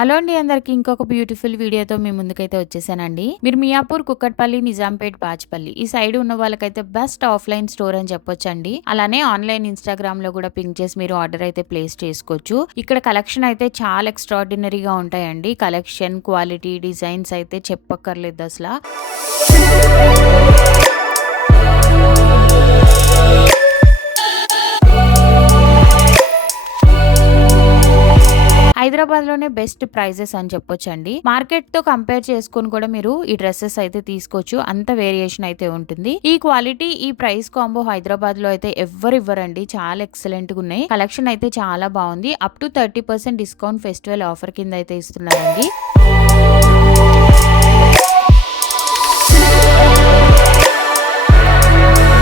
Hello అండి అందరికి ఇంకొక బ్యూటిఫుల్ వీడియోతో మీ ముందుకైతే వచ్చేసానండి. మీరు మియాపూర్, కుక్కట్పల్లి, నిజాంపేట్, బాచ్పల్లి ఈ సైడ్ ఉన్న వాళ్ళకైతే బెస్ట్ ఆఫ్లైన్ స్టోర్ అని చెప్పొచ్చండి. అలానే ఆన్లైన్ ఇన్స్టాగ్రామ్ లో కూడా పింక్ చేసి మీరు ఆర్డర్ అయితే ప్లేస్ చేసుకోవచ్చు. ఇక్కడ కలెక్షన్ అయితే చాలా ఎక్స్ట్రాడినరీగా ఉంటాయండి. కలెక్షన్, క్వాలిటీ, డిజైన్స్ అయితే చెప్పక్కర్లేదు అసలు. హైదరాబాద్ లోనే బెస్ట్ ప్రైజెస్ అని చెప్పొచ్చండి. మార్కెట్ తో కంపేర్ చేసుకుని కూడా మీరు ఈ డ్రెస్సెస్ అయితే తీసుకోవచ్చు. అంత వేరియేషన్ అయితే ఉంటుంది. ఈ క్వాలిటీ, ఈ ప్రైస్ కాంబో హైదరాబాద్ లో అయితే ఎవ్వరు ఇవ్వరండి. చాలా ఎక్సలెంట్ గా ఉన్నాయి. కలెక్షన్ అయితే చాలా బాగుంది. Up to 30% discount festival offer కింద అయితే ఇస్తున్నారండి.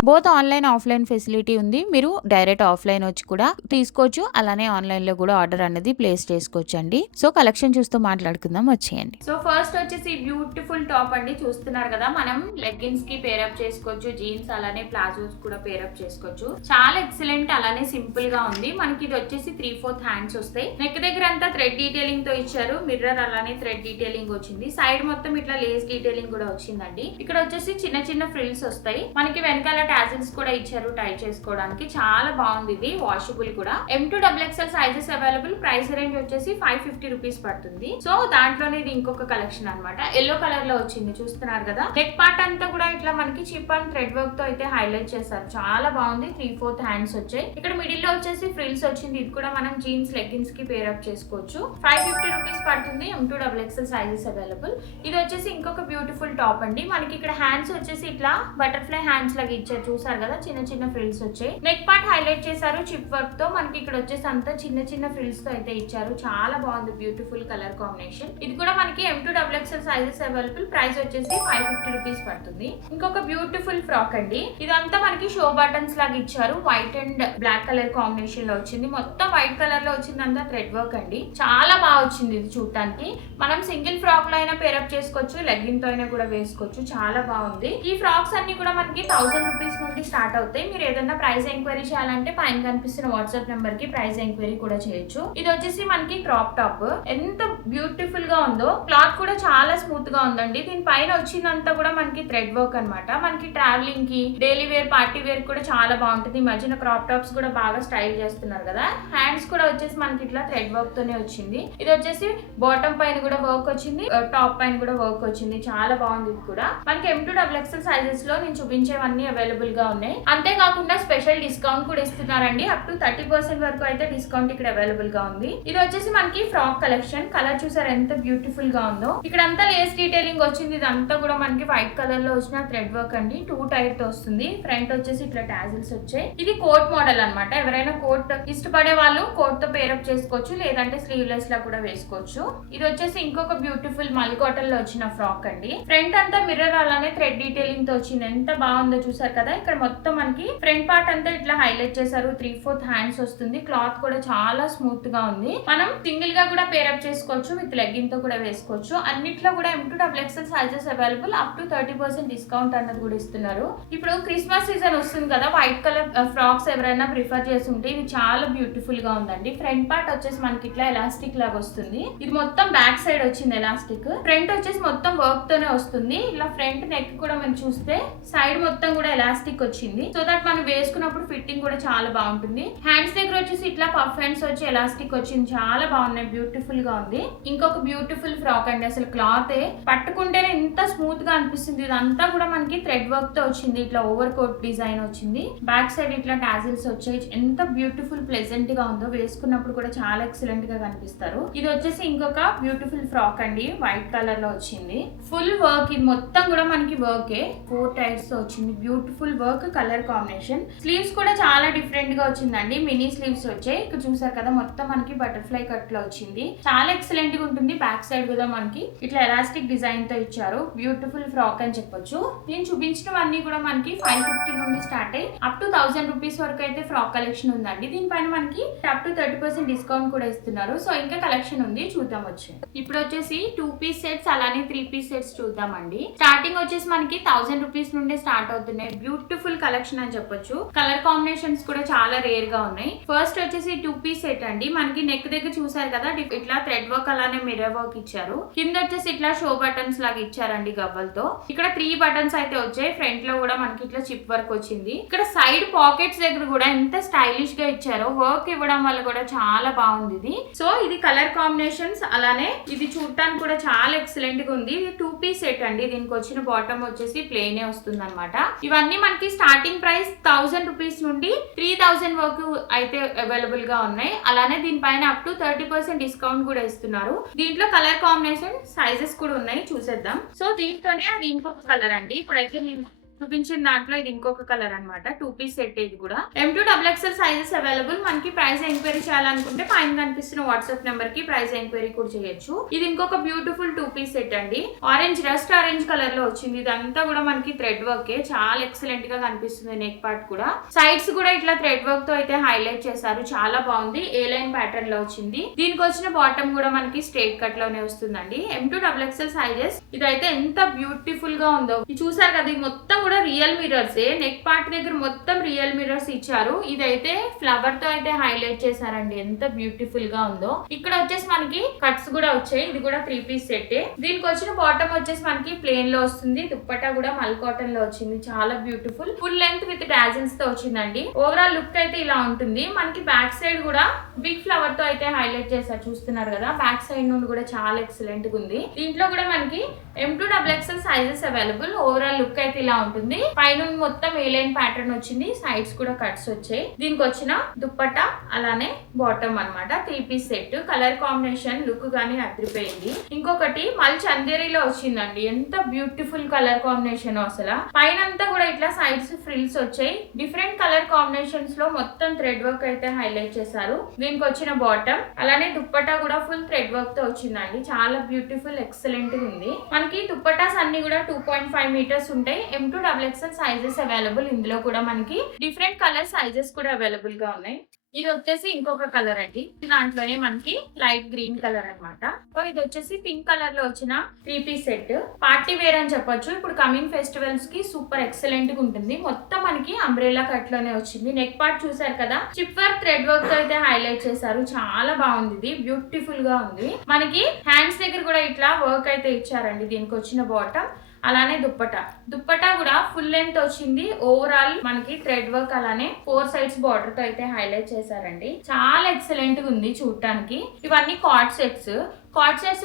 బోత్ ఆన్లైన్, ఆఫ్లైన్ ఫెసిలిటీ ఉంది. మీరు డైరెక్ట్ ఆఫ్లైన్ వచ్చి కూడా తీసుకోవచ్చు. అలానే ఆన్లైన్ లో కూడా ఆర్డర్ అనేది ప్లేస్ చేసుకోవచ్చు అండి. సో కలెక్షన్ చూస్తూ మాట్లాడుకుందాం, వచ్చేయండి. సో ఫస్ట్ వచ్చేసి బ్యూటిఫుల్ టాప్ అండి, చూస్తున్నారు కదా. మనం లెగ్గిన్స్ కి పేరప్ చేసుకోవచ్చు, జీన్స్ అలానే ప్లాజోస్ కూడా పేరప్ చేసుకోవచ్చు. చాలా ఎక్సలెంట్, అలానే సింపుల్ గా ఉంది. మనకి ఇది వచ్చేసి 3/4 హ్యాండ్స్ వస్తాయి. నెక్ దగ్గర అంతా థ్రెడ్ డీటెయిలింగ్ తో ఇచ్చారు. మిర్రర్ అలానే థ్రెడ్ డీటెయిలింగ్ వచ్చింది. సైడ్ మొత్తం ఇట్లా లేస్ డీటెయిలింగ్ కూడా వచ్చిందండి. ఇక్కడ వచ్చేసి చిన్న చిన్న ఫ్రిల్స్ వస్తాయి. మనకి వెనకాల టాజిల్స్ కూడా ఇచ్చారు టై చేసుకోవడానికి. చాలా బాగుంది. ఇది వాషబుల్ కూడా. M2XXL sizes available. Price range వచ్చేసి 550 రూపీస్ పడుతుంది. సో దాంట్లోనే ఇది ఇంకొక కలెక్షన్ అన్నమాట. ఎల్లో కలర్ లో వచ్చింది, చూస్తున్నారు కదా. నెక్ పార్ట్ అంతా కూడా ఇట్లా మనకి చిప్ అండ్ థ్రెడ్ వర్క్ తో అయితే హైలైట్ చేశారు. చాలా బాగుంది. 3/4 హ్యాండ్స్ వచ్చాయి. ఇక్కడ మిడిల్ లో వచ్చేసి ఫ్రిల్స్ వచ్చింది. ఇది కూడా మనం జీన్స్, లెగ్గిన్స్ కి పేరప్ చేసుకోవచ్చు. 550 రూపీస్ పడుతుంది. M2XXL sizes available. ఇది వచ్చేసి ఇంకొక బ్యూటిఫుల్ టాప్ అండి. మనకి ఇక్కడ హ్యాండ్స్ వచ్చేసి ఇట్లా బటర్ఫ్లై హ్యాండ్స్ లాగా ఇచ్చారు, చూసారు కదా. చిన్న చిన్న ఫ్రిల్స్ వచ్చాయి. నెక్ పార్ట్ హైలైట్ చేశారు చిప్ వర్క్ తో. మనకి ఇక్కడ వచ్చేసి అంతా చిన్న చిన్న ఫ్రిల్స్ తో అయితే ఇచ్చారు. చాలా బాగుంది. Beautiful colour combination. ఇది కూడా మనకి M2XXL సైజెస్ అవైలబుల్. ప్రైస్ వచ్చేసి 550 రూపీస్ పడుతుంది. ఇంకొక బ్యూటిఫుల్ ఫ్రాక్ అండి. ఇదంతా మనకి షో బటన్స్ లాగా ఇచ్చారు. White and black colour combination లో వచ్చింది. మొత్తం వైట్ కలర్ లో వచ్చింది అంతా థ్రెడ్ వర్క్ అండి. చాలా బాగా వచ్చింది ఇది చూడటానికి. మనం సింగిల్ ఫ్రాక్ లో అయినా పేరప్ చేసుకోవచ్చు, లెగ్గిన్ తో అయినా కూడా వేసుకోవచ్చు. చాలా బాగుంది. ఈ ఫ్రాక్స్ అన్ని కూడా మనకి 1000 రూపీస్ నుండి స్టార్ట్ అవుతాయి. మీరు ఏదైనా ప్రైస్ ఎంక్వైరీ చేయాలంటే పైన కనిపిస్తున్న వాట్సాప్ నెంబర్ కి ప్రైస్ ఎంక్వైరీ కూడా చేయొచ్చు. ఇది వచ్చేసి మనకి క్రాప్ టాప్. ఎంత బ్యూటిఫుల్ గా ఉందో. క్లాత్ కూడా చాలా స్మూత్ గా ఉందండి. దీని పైన వచ్చిందంతా కూడా మనకి థ్రెడ్ వర్క్ అన్నమాట. మనకి ట్రావెలింగ్ కి, డైలీ వేర్, పార్టీ వేర్ కూడా చాలా బాగుంటుంది. ఈ మధ్యన క్రాప్ టాప్స్ కూడా బాగా స్టైల్ చేస్తున్నారు కదా. హ్యాండ్స్ కూడా వచ్చేసి మనకి ఇట్లా థ్రెడ్ వర్క్ తోనే వచ్చింది. ఇది వచ్చేసి బాటమ్ పైన కూడా వర్క్ వచ్చింది, టాప్ పైన కూడా వర్క్ వచ్చింది. చాలా బాగుంది. ఇది కూడా మనకి M2XXL సైజెస్ లో నేను చూపించేవన్నీ అవైలబుల్ గా ఉన్నాయి. అంతేకాకుండా స్పెషల్ డిస్కౌంట్ కూడా ఇస్తున్నారండి. అప్ టు 30% వరకు అయితే డిస్కౌంట్ ఇక్కడ అవైలబుల్ గా ఉంది. ఇది వచ్చేసి మనకి ఫ్రాక్ కలెక్షన్. కలర్ చూసారు ఎంత బ్యూటిఫుల్ గా ఉందో. ఇక్కడ అంతా లేస్ డీటెయిలింగ్ వచ్చింది. ఇదంతా కూడా మనకి వైట్ కలర్ లో వచ్చిన థ్రెడ్ వర్క్ అండి. 2 టైర్ తో వస్తుంది. ఫ్రంట్ వచ్చేసి ఇట్లా టాజిల్స్ వచ్చాయి. ఇది కోట్ మోడల్ అన్నమాట. ఎవరైనా కోట్ ఇష్టపడే వాళ్ళు కోట్ తో పేరప్ చేసుకోవచ్చు, లేదంటే స్లీవ్లెస్ లా కూడా వేసుకోవచ్చు. ఇది వచ్చేసి ఇంకొక బ్యూటిఫుల్ మల్ కాటన్ లో వచ్చిన ఫ్రాక్ అండి. ఫ్రంట్ అంతా మిర్రర్ అలానే థ్రెడ్ డీటెయిలింగ్ తో వచ్చింది. ఎంత బాగుందో చూసారు కదా. ఇక్కడ మొత్తం మనకి ఫ్రంట్ పార్ట్ అంతా ఇట్లా హైలైట్ చేశారు. 3/4 హ్యాండ్స్ వస్తుంది. క్లాత్ కూడా చాలా స్మూత్ గా ఉంది. మనం సింగిల్ గా కూడా పేరప్ చేసుకోవచ్చు, విత్ లెగ్గిన్ తో కూడా వేసుకోవచ్చు. అన్నిట్లో కూడా M2XXL sizes available. Up to 30% discount అన్నది కూడా ఇస్తున్నారు. ఇప్పుడు క్రిస్మస్ సీజన్ వస్తుంది కదా. వైట్ కలర్ ఫ్రాక్స్ ఎవరైనా ప్రిఫర్ చేస్తుంటే ఇది చాలా బ్యూటిఫుల్ గా ఉందండి. ఫ్రంట్ పార్ట్ వచ్చేసి మనకి ఇట్లా ఎలాస్టిక్ లాగా వస్తుంది. ఇది మొత్తం బ్యాక్ సైడ్ వచ్చింది ఎలాస్టిక్. ఫ్రంట్ వచ్చేసి మొత్తం వర్క్ తోనే వస్తుంది. ఇలా ఫ్రంట్ నెక్ కూడా మనం చూస్తే సైడ్ మొత్తం కూడా ఎలాస్టిక్ వచ్చింది. సో దట్ మనం వేసుకున్నప్పుడు ఫిట్టింగ్ కూడా చాలా బాగుంటుంది. హ్యాండ్స్ దగ్గర వచ్చేసి ఇట్లా పఫ్ హ్యాండ్స్ వచ్చి ఎలాస్టిక్ వచ్చింది. చాలా బాగున్నాయి. బ్యూటిఫుల్ గా ఉంది. ఇంకొక బ్యూటిఫుల్ ఫ్రాక్ అండి. అసలు క్లాత్ పట్టుకుంటేనే ఎంత స్మూత్ గా అనిపిస్తుంది. ఇదంతా కూడా మనకి థ్రెడ్ వర్క్ తో వచ్చింది. ఇట్లా ఓవర్ కోట్ డిజైన్ వచ్చింది. బ్యాక్ సైడ్ ఇట్లా టాజిల్స్ వచ్చాయి. ఎంత బ్యూటిఫుల్ ప్లెజెంట్ గా ఉందో. వేసుకున్నప్పుడు కూడా చాలా ఎక్సలెంట్ గా కనిపిస్తారు. ఇది వచ్చేసి ఇంకొక బ్యూటిఫుల్ ఫ్రాక్ అండి. వైట్ కలర్ లో వచ్చింది. Full work. ఇది మొత్తం కూడా మనకి వర్కే. 4 టైర్స్ తో వచ్చింది. Beautiful work, colour combination. Sleeves కూడా చాలా డిఫరెంట్ గా వచ్చిందండి. మినీ స్లీవ్స్ వచ్చాయి. ఇక్కడ చూసారు కదా. మొత్తం మనకి బటర్ఫ్లై కట్ లో వచ్చింది. చాలా ఎక్సలెంట్ గా ఉంటుంది. బ్యాక్ సైడ్ కూడా మనకి ఇట్లా ఎలాస్టిక్ డిజైన్ తో ఇచ్చారు. బ్యూటిఫుల్ ఫ్రాక్ అని చెప్పొచ్చు. నేను చూపించినవన్నీ కూడా మనకి 550 నుండి స్టార్ట్ అయ్యి అప్ టు 1000 రూపీస్ వరకు అయితే ఫ్రాక్ కలెక్షన్ ఉందండి. దీనిపైన మనకి అప్ టు 30% డిస్కౌంట్ కూడా ఇస్తున్నారు. సో ఇంకా కలెక్షన్ ఉంది, చూద్దాం వచ్చి. ఇప్పుడు వచ్చేసి 2 పీస్ సెట్స్ అలానే 3 పీస్ సెట్స్ చూద్దామండి. స్టార్టింగ్ వచ్చేసి మనకి 1000 రూపీస్ నుండి స్టార్ట్ అవుతున్నాయి. బ్యూటిఫుల్ కలెక్షన్ అని చెప్పొచ్చు. కలర్ కాంబినేషన్స్ కూడా చాలా రేర్ గా ఉన్నాయి. ఫస్ట్ వచ్చేసి 2 పీస్ సెట్ అండి. మనకి నెక్ దగ్గర చూసారు కదా ఇట్లా థ్రెడ్ వర్క్ అలానే మిర్రర్ వర్క్ ఇచ్చారు. కింద వచ్చేసి ఇట్లా షో బటన్స్ లాగా ఇచ్చారండి గవ్వలతో. ఇక్కడ 3 బటన్స్ అయితే వచ్చాయి. ఫ్రంట్ లో కూడా మనకి ఇట్లా చిప్ వర్క్ వచ్చింది. ఇక్కడ సైడ్ పాకెట్స్ దగ్గర కూడా ఎంత స్టైలిష్ గా ఇచ్చారో, వర్క్ ఇవ్వడం వల్ల కూడా చాలా బాగుంది ఇది. సో ఇది కలర్ కాంబినేషన్స్ అలానే ఇది చూడటానికి కూడా చాలా ఎక్సలెంట్ గా ఉంది. ఇది 2 పీస్ సెట్ అండి. దీనికి వచ్చిన బాటమ్ వచ్చేసి ప్లెయిన్ వస్తుంది అనమాట. ఇవన్నీ మనకి స్టార్టింగ్ ప్రైస్ 1000 రూపీస్ నుండి 3000 వరకు అయితే అవైలబుల్ గా ఉన్నాయి. అలానే దీనిపైన అప్ టు 30% డిస్కౌంట్ కూడా ఇస్తున్నారు. దీంట్లో కలర్ కాంబినేషన్ సైజెస్ కూడా ఉన్నాయి, చూసేద్దాం. సో దీంట్లోనే అది ఇంకొక కలర్ అండి. ఇప్పుడైతే నేను చూపించిన దాంట్లో ఇది ఇంకొక కలర్ అనమాట. 2 పీస్ సెట్ ఇది కూడా. M2XXL sizes available. మనకి ప్రైస్ ఎంక్వైరీ చేయాలనుకుంటే పైన కనిపిస్తున్న వాట్సాప్ నెంబర్ కి ప్రైస్ ఎంక్వైరీ కూడా చేయొచ్చు. ఇది ఇంకొక బ్యూటిఫుల్ 2 పీస్ సెట్ అండి. ఆరెంజ్ రస్ట్ ఆరెంజ్ కలర్ లో వచ్చింది. ఇదంతా కూడా మనకి థ్రెడ్ వర్క్ చాలా ఎక్సలెంట్ గా కనిపిస్తుంది. నెక్ పార్ట్ కూడా సైడ్స్ కూడా ఇట్లా థ్రెడ్ వర్క్ తో అయితే హైలైట్ చేశారు. చాలా బాగుంది. ఏ లైన్ ప్యాటర్న్ లో వచ్చింది. దీనికి వచ్చిన బాటమ్ కూడా మనకి స్ట్రైట్ కట్ లోనే వస్తుందండి. M2XXL sizes. ఇదైతే ఎంత బ్యూటిఫుల్ గా ఉందో. ఇది చూసారు కదా, ఇది మొత్తం కూడా రియల్ మిర్రర్స్. నెక్ పార్ట్ దగ్గర మొత్తం రియల్ మిర్రర్స్ ఇచ్చారు. ఇదైతే ఫ్లవర్ తో అయితే హైలైట్ చేశారండి. ఎంత బ్యూటిఫుల్ గా ఉందో. ఇక్కడ వచ్చేసి మనకి కట్స్ కూడా వచ్చాయి. ఇది కూడా 3 పీస్ సెట్. దీనికి వచ్చిన బాటమ్ వచ్చేసి మనకి ప్లేన్ లో వస్తుంది. దుప్పట్టా కూడా మల్ కాటన్ లో వచ్చింది. చాలా beautiful. Full length with dazzles తో వచ్చిందండి. ఓవరాల్ లుక్ అయితే ఇలా ఉంటుంది. మనకి బ్యాక్ సైడ్ కూడా బిగ్ ఫ్లవర్ తో అయితే హైలైట్ చేశారు. చూస్తున్నారు కదా, బ్యాక్ సైడ్ నుండి కూడా చాలా ఎక్సలెంట్ గా ఉంది. దీంట్లో కూడా మనకి M2XXL sizes available. Overall look అయితే ఇలా ఉంటుంది. పైన మొత్తం ఏ లైన్ ప్యాటర్న్ వచ్చింది. సైడ్స్ కూడా కట్స్ వచ్చాయి. దీనికి వచ్చిన దుప్పట్టా అలానే బాటమ్ అన్నమాట. 3 piece set. Colour combination look గానీ అదిరిపోయింది. ఇంకొకటి మల్ చందేరీలో వచ్చిందండి. ఎంత బ్యూటిఫుల్ కలర్ కాంబినేషన్ అసలు. పైన అంతా కూడా ఇట్లా సైడ్స్ ఫ్రిల్స్ వచ్చాయి. డిఫరెంట్ కలర్ కాంబినేషన్స్ లో మొత్తం థ్రెడ్ వర్క్ అయితే హైలైట్ చేశారు. దీనికి వచ్చిన బాటమ్ అలానే దుప్పట్టా కూడా ఫుల్ థ్రెడ్ వర్క్ తో వచ్చిందండి. చాలా బ్యూటిఫుల్ ఎక్సలెంట్ గా ఉంది. మనకి దుప్పట్టాస్ అన్ని కూడా 2.5 మీటర్స్ ఉంటాయి. M2XXL sizes available. ఇందులో కూడా మనకి డిఫరెంట్ కలర్ సైజెస్ కూడా అవైలబుల్ గా ఉన్నాయి. ఇది వచ్చేసి ఇంకొక కలర్ అండి. దాంట్లోనే మనకి లైట్ గ్రీన్ కలర్ అనమాట. ఇది వచ్చేసి పింక్ కలర్ లో వచ్చిన 3 పీస్ సెట్. పార్టీ వేర్ అని చెప్పొచ్చు. ఇప్పుడు కమింగ్ ఫెస్టివల్స్ కి సూపర్ ఎక్సలెంట్ గా ఉంటుంది. మొత్తం మనకి అంబ్రెల్లా కట్ లోనే వచ్చింది. నెక్ పార్ట్ చూసారు కదా, చిప్ వర్క్ థ్రెడ్ వర్క్ తో అయితే హైలైట్ చేశారు. చాలా బాగుంది. ఇది బ్యూటిఫుల్ గా ఉంది. మనకి హ్యాండ్స్ దగ్గర కూడా ఇట్లా వర్క్ అయితే ఇచ్చారండి. దీనికి వచ్చిన బాటమ్ అలానే దుప్పట్టా కూడా ఫుల్ లెంత్ వచ్చింది. ఓవరాల్ మనకి థ్రెడ్ వర్క్ అలానే 4 సైడ్స్ బార్డర్ తో అయితే హైలైట్ చేశారండి. చాలా ఎక్సలెంట్ గా ఉంది చూడటానికి. ఇవన్నీ కార్డ్ సెట్స్.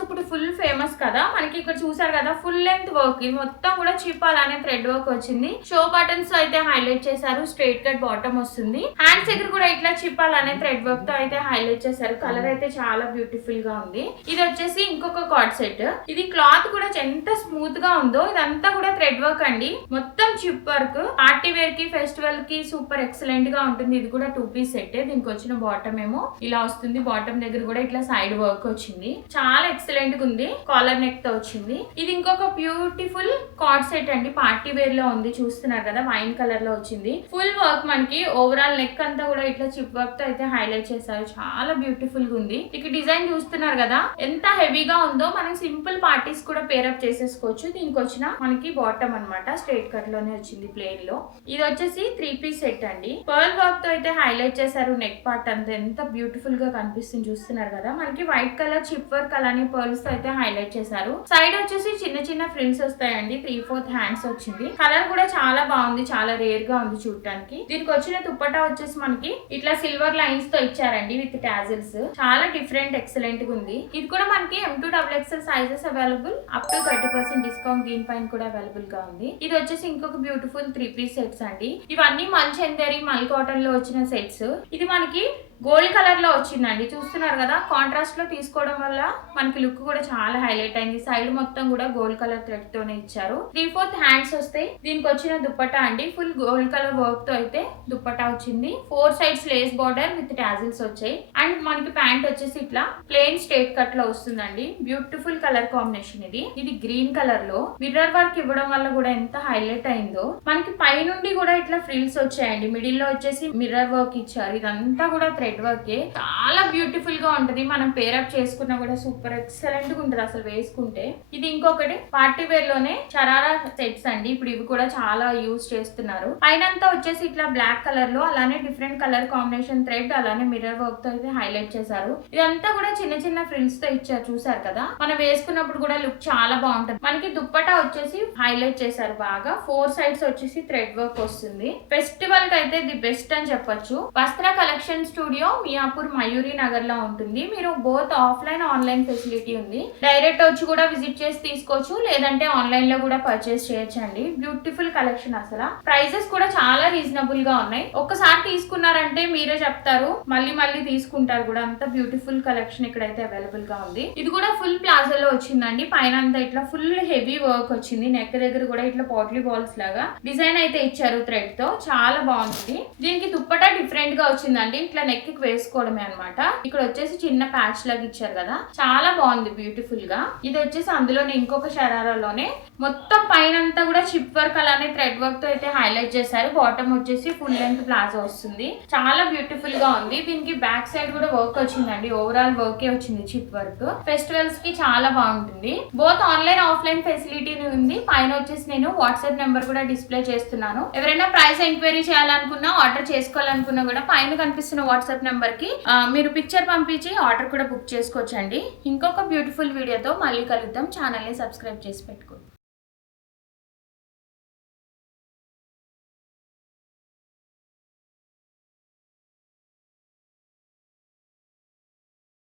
ఇప్పుడు ఫుల్ ఫేమస్ కదా. మనకి ఇక్కడ చూసారు కదా, ఫుల్ లెంత్ వర్క్. ఇది మొత్తం కూడా చిప్ అలానే థ్రెడ్ వర్క్ వచ్చింది. షో బటన్స్ అయితే హైలైట్ చేశారు. స్ట్రైట్ కట్ బాటమ్ వస్తుంది. హ్యాండ్స్ దగ్గర కూడా ఇట్లా చిప్ అలానే థ్రెడ్ వర్క్ తో అయితే హైలైట్ చేశారు. కలర్ అయితే చాలా బ్యూటిఫుల్ గా ఉంది. ఇది వచ్చేసి ఇంకొక కార్డ్ సెట్. ఇది క్లాత్ కూడా ఎంత స్మూత్ గా ఉందో. ఇదంతా కూడా థ్రెడ్ వర్క్ అండి. మొత్తం చిప్ వర్క్. పార్టీ వేర్ కి ఫెస్టివల్ కి సూపర్ ఎక్సలెంట్ గా ఉంటుంది. ఇది కూడా 2 పీస్ సెట్. దీనికి వచ్చిన బాటమ్ ఏమో ఇలా వస్తుంది. బాటమ్ దగ్గర కూడా ఇట్లా సైడ్ వర్క్ వచ్చింది. చాలా ఎక్సలెంట్ గా ఉంది. కాలర్ నెక్ తో వచ్చింది. ఇది ఇంకొక బ్యూటిఫుల్ కార్డ్ సెట్ అండి. పార్టీ వేర్ లో ఉంది. చూస్తున్నారు కదా, వైన్ కలర్ లో వచ్చింది. ఫుల్ వర్క్ మనకి ఓవరాల్ నెక్ అంతా కూడా ఇట్లా చిప్ వర్క్ తో అయితే హైలైట్ చేశారు. చాలా బ్యూటిఫుల్ గా ఉంది. ఇక డిజైన్ చూస్తున్నారు కదా, ఎంత హెవీగా ఉందో. మనం సింపుల్ పార్టీస్ కూడా పేరప్ చేసేసుకోవచ్చు. దీనికి వచ్చిన మనకి బాటమ్ అన్నమాట. స్ట్రైట్ కట్ లోనే వచ్చింది ప్లేన్ లో. ఇది వచ్చేసి 3 పీస్ సెట్ అండి. పర్ల్ వర్క్ తో అయితే హైలైట్ చేశారు. నెక్ పార్ట్ అంతా ఎంత బ్యూటిఫుల్ గా కనిపిస్తుంది. చూస్తున్నారు కదా, మనకి వైట్ కలర్ చిప్ వర్క్ అలానే పర్ల్స్ తో అయితే హైలైట్ చేశారు. సైడ్ వచ్చేసి చిన్న చిన్న ఫ్రిల్స్ వస్తాయండి. 3/4 హ్యాండ్స్ వచ్చింది. కలర్ కూడా చాలా బాగుంది. చాలా రేర్ గా ఉంది చూడటానికి. దీనికి వచ్చిన దుప్పట్టా వచ్చేసి మనకి ఇట్లా సిల్వర్ లైన్స్ తో ఇచ్చారండి విత్ టాజిల్స్. చాలా డిఫరెంట్ ఎక్సలెంట్ గా ఉంది. ఇది కూడా మనకి M2XXL sizes available. Up to 30% discount దీనిపైన కూడా అవైలబుల్ గా ఉంది. ఇది వచ్చేసి ఇంకొక బ్యూటిఫుల్ 3 పీస్ సెట్స్ అండి. ఇవన్నీ మల్ చందేరి మల్ కాటన్ లో వచ్చిన సెట్స్. ఇది మనకి గోల్డ్ కలర్ లో వచ్చిందండి. చూస్తున్నారు కదా, కాంట్రాస్ట్ లో తీసుకోవడం వల్ల మనకి లుక్ కూడా చాలా హైలైట్ అయింది. సైడ్ మొత్తం కూడా గోల్డ్ కలర్ థ్రెడ్ తోనే ఇచ్చారు. 3/4 హ్యాండ్స్ వస్తాయి. దీనికి వచ్చిన దుప్పట్టా అండి ఫుల్ గోల్డ్ కలర్ వర్క్ తో అయితే దుప్పట్టా వచ్చింది. 4 sides lace border with tassels వచ్చాయి. అండ్ మనకి ప్యాంట్ వచ్చేసి ఇట్లా ప్లెయిన్ స్ట్రైట్ కట్ లో వస్తుందండి. బ్యూటిఫుల్ కలర్ కాంబినేషన్ ఇది. ఇది గ్రీన్ కలర్ లో మిర్రర్ వర్క్ ఇవ్వడం వల్ల కూడా ఎంత హైలైట్ అయిందో. మనకి పై నుండి కూడా ఇట్లా ఫ్రిల్స్ వచ్చాయండి. మిడిల్ లో వచ్చేసి మిర్రర్ వర్క్ ఇచ్చారు. ఇదంతా కూడా థ్రెడ్ థ్రెడ్ వర్క్ చాలా బ్యూటిఫుల్ గా ఉంటది. మనం పేరప్ చేసుకున్నా కూడా సూపర్ ఎక్సలెంట్ గా ఉంటది అసలు వేసుకుంటే. ఇది ఇంకొకటి పార్టీ వేర్ లోనే షరారా సెట్స్ అండి. ఇప్పుడు ఇవి కూడా చాలా యూజ్ చేస్తున్నారు. పైన అంతా వచ్చేసి ఇట్లా బ్లాక్ కలర్ లో అలానే డిఫరెంట్ కలర్ కాంబినేషన్ థ్రెడ్ అలానే మిర్రర్ వర్క్ తో అయితే హైలైట్ చేశారు. ఇదంతా కూడా చిన్న చిన్న ఫ్రిల్స్ తో ఇచ్చారు, చూసారు కదా. మనం వేసుకున్నప్పుడు కూడా లుక్ చాలా బాగుంటది. మనకి దుప్పటా వచ్చేసి హైలైట్ చేశారు బాగా. 4 సైడ్స్ వచ్చేసి థ్రెడ్ వర్క్ వస్తుంది. ఫెస్టివల్ కి అయితే ది బెస్ట్ అని చెప్పొచ్చు. వస్త్ర కలెక్షన్ స్టూడియో మియాపూర్ మయూరి నగర్ లో ఉంటుంది. మీరు బోత్ ఆఫ్లైన్ ఆన్లైన్ ఫెసిలిటీ ఉంది. డైరెక్ట్ వచ్చి కూడా విజిట్ చేసి తీసుకోవచ్చు, లేదంటే ఆన్లైన్ లో కూడా పర్చేస్ చేయొచ్చు అండి. బ్యూటిఫుల్ కలెక్షన్ అసలు. ప్రైజెస్ కూడా చాలా రీజనబుల్ గా ఉన్నాయి. ఒక్కసారి తీసుకున్నారంటే మీరే చెప్తారు, మళ్ళీ మళ్ళీ తీసుకుంటారు కూడా. అంత బ్యూటిఫుల్ కలెక్షన్ ఇక్కడైతే అవైలబుల్ గా ఉంది. ఇది కూడా ఫుల్ ప్లాజోలో వచ్చిందండి. పైన అంతా ఇట్లా ఫుల్ హెవీ వర్క్ వచ్చింది. నెక్ దగ్గర కూడా ఇట్లా పాట్లీ బాల్స్ లాగా డిజైన్ అయితే ఇచ్చారు థ్రెడ్ తో. చాలా బాగుంది. దీనికి దుప్పటా డిఫరెంట్ గా వచ్చిందండి. ఇట్లా నెక్ కి వేసుకోవడమే అన్నమాట. ఇక్కడ వచ్చేసి చిన్న ప్యాచ్ లాగా ఇచ్చారు కదా, చాలా బాగుంది బ్యూటిఫుల్ గా. ఇది వచ్చేసి అందులోనే ఇంకొక షరారాలోనే మొత్తం పైన అంతా కూడా చిప్ వర్క్ అలానే థ్రెడ్ వర్క్ తో అయితే హైలైట్ చేశారు. బాటమ్ వచ్చేసి ఫుల్ లెంత్ ప్లాజో వస్తుంది. చాలా బ్యూటిఫుల్ గా ఉంది. దీనికి బ్యాక్ సైడ్ కూడా వర్క్ వచ్చిందండి. ఓవరాల్ వర్కే వచ్చింది చిప్ వర్క్. ఫెస్టివల్స్ కి చాలా బాగుంటుంది. బోత్ ఆన్లైన్ ఆఫ్లైన్ ఫెసిలిటీ ఉంది. పైన వచ్చేసి నేను వాట్సాప్ నెంబర్ కూడా డిస్ప్లే చేస్తున్నాను. ఎవరైనా ప్రైస్ ఎంక్వైరీ చేయాలనుకున్నా, ఆర్డర్ చేసుకోవాలనుకున్నా కూడా పైన కనిపిస్తున్న వాట్సాప్ నెంబర్ కి మీరు పిక్చర్ పంపించి ఆర్డర్ కూడా బుక్ చేసుకోవచ్చండి. ఇంకొక బ్యూటిఫుల్ వీడియోతో మళ్ళీ కలుద్దాం. ఛానల్ ని సబ్స్క్రైబ్ చేసి పెట్టుకోండి.